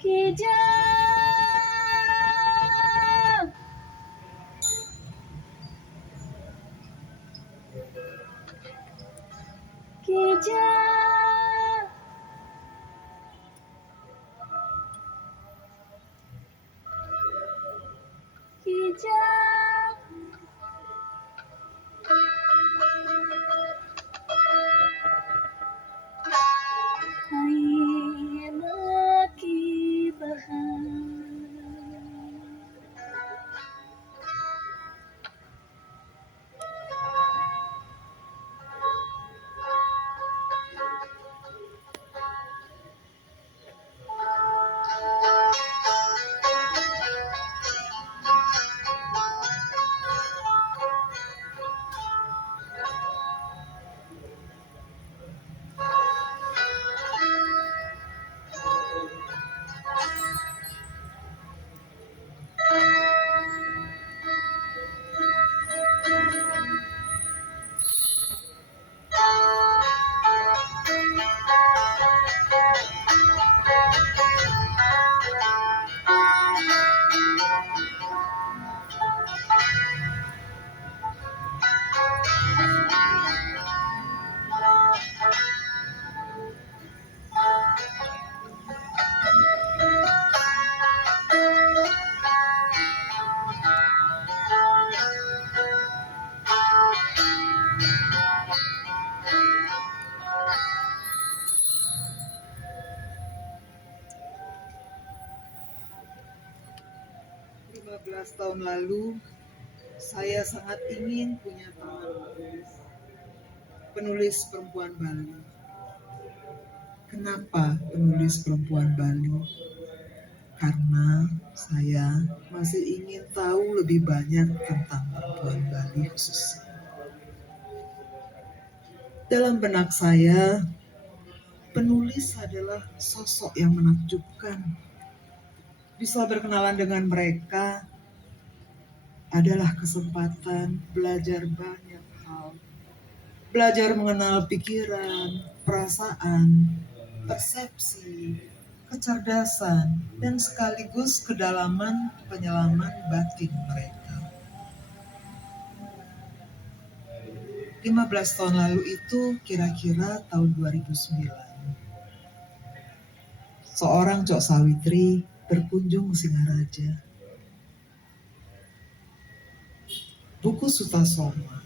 Kijang, kijang, kijang, hai laki bahan. 15 tahun lalu, saya sangat ingin punya teman penulis perempuan Bali. Kenapa penulis perempuan Bali? Karena saya masih ingin tahu lebih banyak tentang perempuan Bali khususnya. Dalam benak saya, penulis adalah sosok yang menakjubkan. Bisa berkenalan dengan mereka adalah kesempatan belajar banyak hal. Belajar mengenal pikiran, perasaan, persepsi, kecerdasan, dan sekaligus kedalaman penyelaman batin mereka. 15 tahun lalu itu kira-kira tahun 2009. Seorang Cok Sawitri berkunjung ke Singaraja. Buku Sutasoma,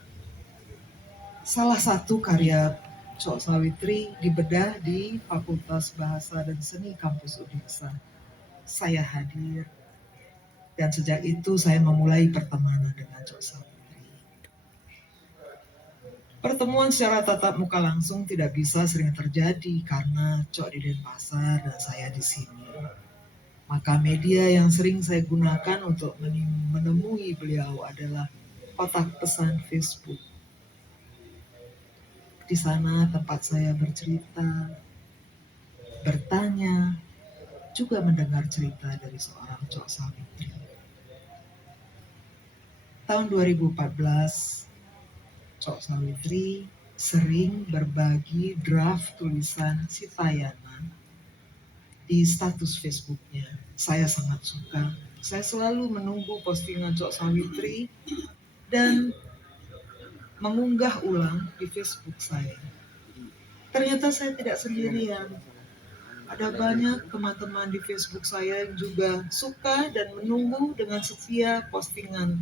salah satu karya Cok Sawitri, dibedah di Fakultas Bahasa dan Seni Kampus Uniksa. Saya hadir, dan sejak itu saya memulai pertemanan dengan Cok Sawitri. Pertemuan secara tatap muka langsung tidak bisa sering terjadi karena Cok di Denpasar dan saya di sini. Maka media yang sering saya gunakan untuk menemui beliau adalah kotak pesan Facebook. Di sana tempat saya bercerita, bertanya, juga mendengar cerita dari seorang Cok Sawitri. Tahun 2014, Cok Sawitri sering berbagi draft tulisan Sitayana di status Facebooknya. Saya sangat suka. Saya selalu menunggu postingan Cok Sawitri dan mengunggah ulang di Facebook saya. Ternyata saya tidak sendirian. Ada banyak teman-teman di Facebook saya yang juga suka dan menunggu dengan setia postingan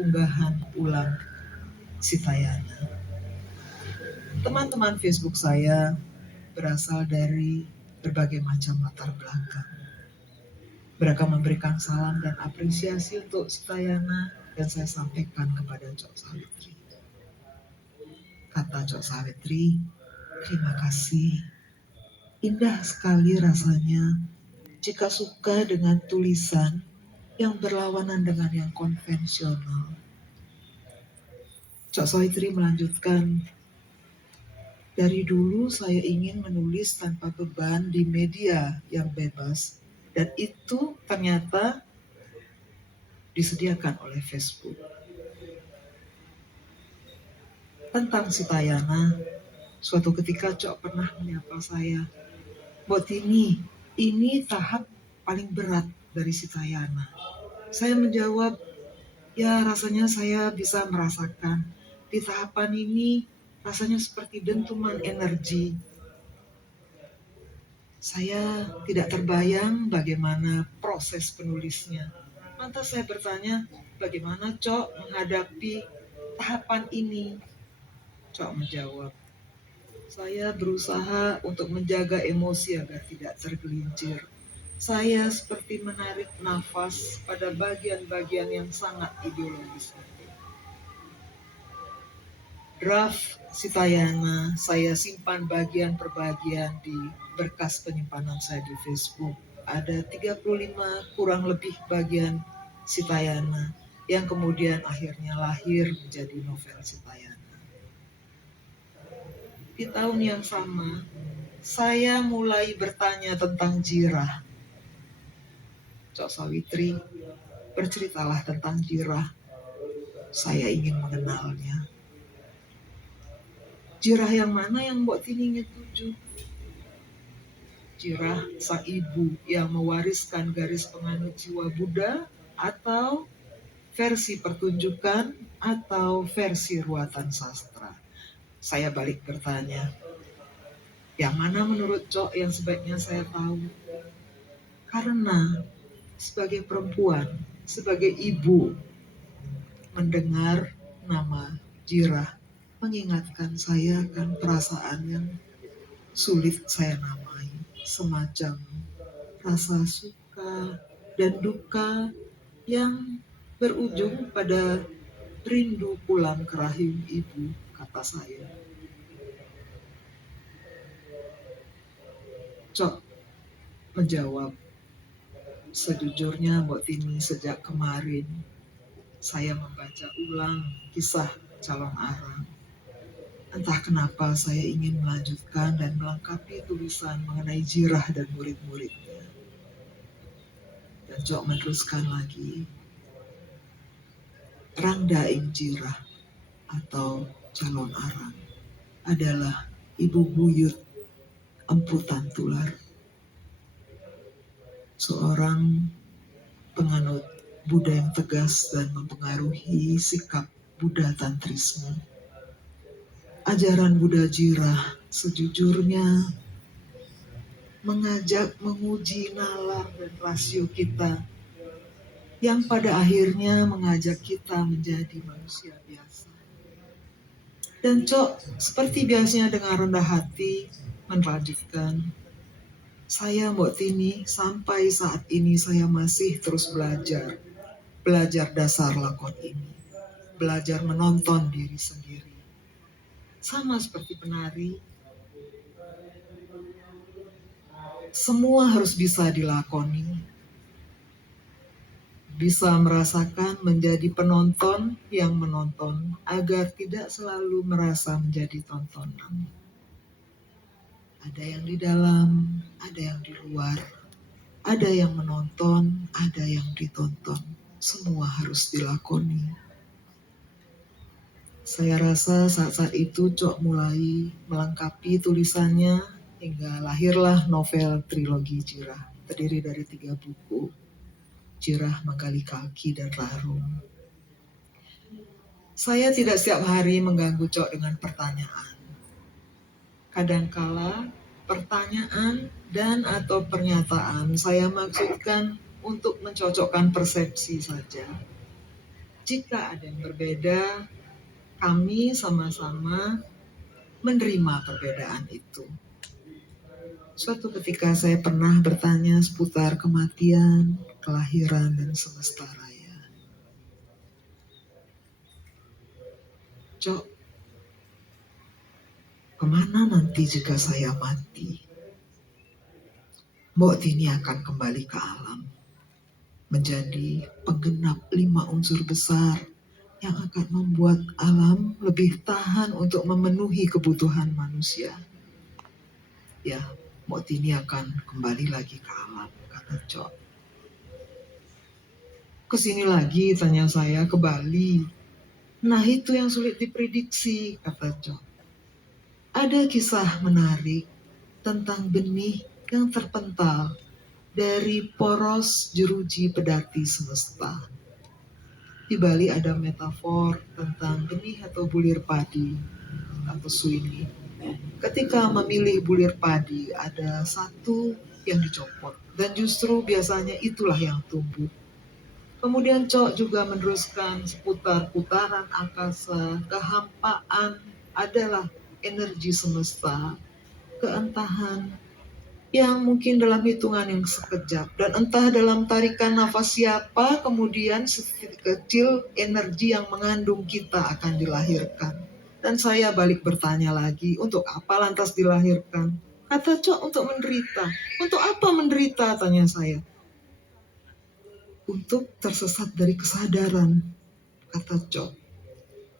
unggahan ulang Sitayana. Teman-teman Facebook saya berasal dari berbagai macam latar belakang. Mereka memberikan salam dan apresiasi untuk Sitayana dan saya sampaikan kepada Cok Sawitri. Kata Cok Sawitri, terima kasih. Indah sekali rasanya jika suka dengan tulisan yang berlawanan dengan yang konvensional. Cok Sawitri melanjutkan, dari dulu saya ingin menulis tanpa beban di media yang bebas, dan itu ternyata disediakan oleh Facebook. Tentang Sitayana, suatu ketika Cok pernah menyapa saya, Mbok Tini, ini tahap paling berat dari Sitayana? Saya menjawab, ya rasanya saya bisa merasakan di tahapan ini rasanya seperti dentuman energi. Saya tidak terbayang bagaimana proses penulisnya. Lantas saya bertanya, bagaimana Cok menghadapi tahapan ini? Cok menjawab, saya berusaha untuk menjaga emosi agar tidak tergelincir. Saya seperti menarik nafas pada bagian-bagian yang sangat ideologis. Draft Sitayana saya simpan bagian per bagian di berkas penyimpanan saya di Facebook. Ada 35 kurang lebih bagian Sitayana yang kemudian akhirnya lahir menjadi novel Sitayana. Di tahun yang sama, saya mulai bertanya tentang Jirah. Cok Sawitri, berceritalah tentang Jirah. Saya ingin mengenalnya. Jirah yang mana yang Mbok Tini ingin tuju? Jirah sang ibu yang mewariskan garis penganut jiwa Buddha, atau versi pertunjukan, atau versi ruatan sastra? Saya balik bertanya, yang mana menurut Cok yang sebaiknya saya tahu? Karena sebagai perempuan, sebagai ibu, mendengar nama Jirah mengingatkan saya akan perasaan yang sulit saya namai, semacam rasa suka dan duka yang berujung pada rindu pulang ke rahim ibu, kata saya. Cok menjawab, sejujurnya Mbok Tini, sejak kemarin saya membaca ulang kisah Calon Arang. Entah kenapa saya ingin melanjutkan dan melengkapi tulisan mengenai Jirah dan murid-muridnya. Dan Cok meneruskan lagi, Rang Daeng Jirah atau Calon Arang adalah ibu buyut Empu Tantular, seorang penganut Buddha yang tegas dan mempengaruhi sikap Buddha Tantrisme. Ajaran Buddha Jirah sejujurnya mengajak menguji nalar dan rasio kita, yang pada akhirnya mengajak kita menjadi manusia biasa. Dan Cok seperti biasanya dengan rendah hati melanjutkan, saya Mbok Tini sampai saat ini saya masih terus belajar dasar lakon ini, belajar menonton diri sendiri. Sama seperti penari, semua harus bisa dilakoni, bisa merasakan menjadi penonton yang menonton agar tidak selalu merasa menjadi tontonan. Ada yang di dalam, ada yang di luar, ada yang menonton, ada yang ditonton. Semua harus dilakoni. Saya rasa saat-saat itu Cok mulai melengkapi tulisannya hingga lahirlah novel trilogi Jirah, terdiri dari 3 buku, Jirah, Manggali Kaki, dan Rarung. Saya tidak setiap hari mengganggu Cok dengan pertanyaan. Kadangkala pertanyaan dan atau pernyataan saya maksudkan untuk mencocokkan persepsi saja. Jika ada yang berbeda, kami sama-sama menerima perbedaan itu. Suatu ketika saya pernah bertanya seputar kematian, kelahiran, dan semesta raya. Cok, kemana nanti jika saya mati? Mbok Tini akan kembali ke alam, menjadi penggenap 5 unsur besar yang akan membuat alam lebih tahan untuk memenuhi kebutuhan manusia. Ya, Mbok Tini akan kembali lagi ke alam, kata Cok. Kesini lagi, tanya saya, ke Bali. Nah itu yang sulit diprediksi, kata Cok. Ada kisah menarik tentang benih yang terpental dari poros jeruji pedati semesta. Di Bali ada metafor tentang benih atau bulir padi atau suini. Ketika memilih bulir padi, ada satu yang dicopot dan justru biasanya itulah yang tumbuh. Kemudian Cok juga meneruskan seputar putaran angkasa, kehampaan adalah energi semesta, keentahan yang mungkin dalam hitungan yang sekejap dan entah dalam tarikan nafas siapa kemudian sedikit kecil energi yang mengandung kita akan dilahirkan. Dan saya balik bertanya lagi, untuk apa lantas dilahirkan? Kata Cok, untuk menderita. Untuk apa menderita, tanya saya. Untuk tersesat dari kesadaran, kata Cok.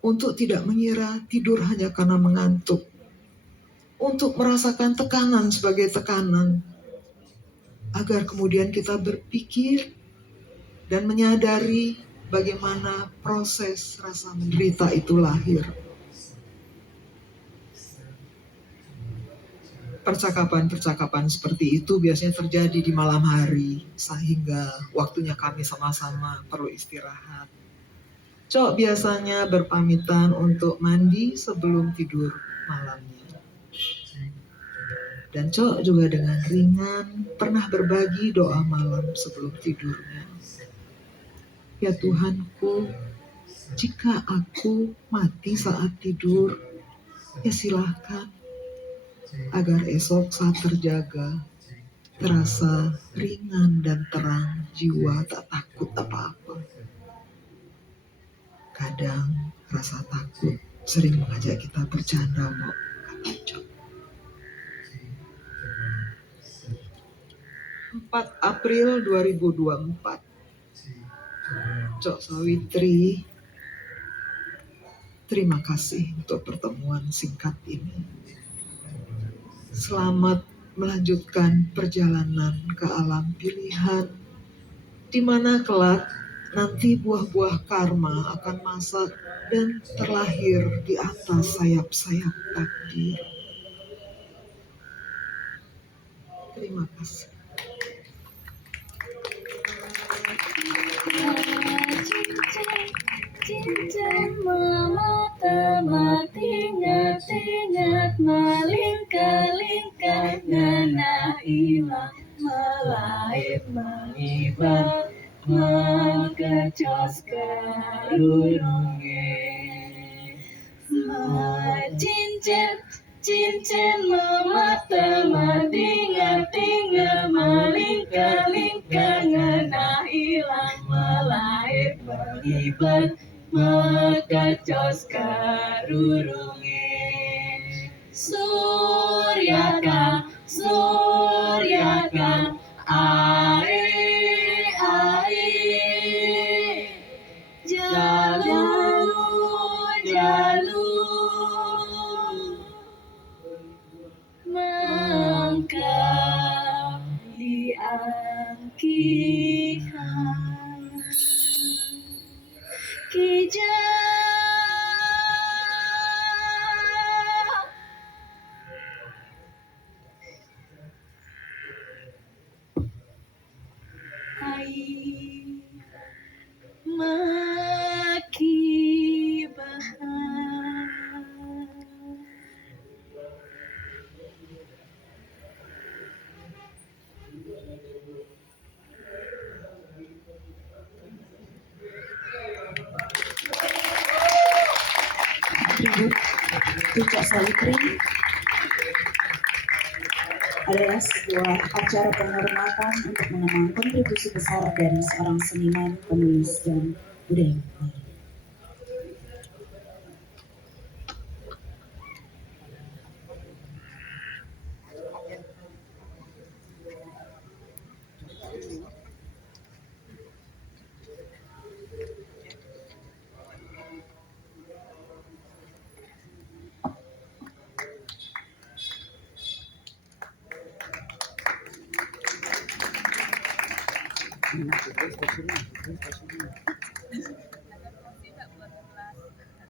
Untuk tidak mengira tidur hanya karena mengantuk. Untuk merasakan tekanan sebagai tekanan. Agar kemudian kita berpikir dan menyadari bagaimana proses rasa menderita itu lahir. Percakapan-percakapan seperti itu biasanya terjadi di malam hari, sehingga waktunya kami sama-sama perlu istirahat. Cok biasanya berpamitan untuk mandi sebelum tidur malamnya. Dan Cok juga dengan ringan pernah berbagi doa malam sebelum tidurnya. Ya Tuhanku, jika aku mati saat tidur, ya silahkan. Agar esok saat terjaga, terasa ringan dan terang, jiwa tak takut apa-apa. Kadang rasa takut sering mengajak kita bercanda, Mok, kata Cok. 4 April 2024. Cok Sawitri, terima kasih untuk pertemuan singkat ini. Selamat melanjutkan perjalanan ke alam pilihan, di mana kelak nanti buah-buah karma akan masak dan terlahir di atas sayap-sayap takdir. Terima kasih. Cincin mama temat ingat-ingat malingka-lingka ngana ilang melaip mengibar mengkecos karurunge cincin mama temat ingat-ingat malingka-lingka ngana ilang melaip mengibar mekacos karurunge suryaka ae jalu mangkap diangkihan Kija Hai Maki Bahan Tribut Cok Sawitri adalah sebuah acara penghormatan untuk mengenang kontribusi besar dari seorang seniman, penulis, dan budaya.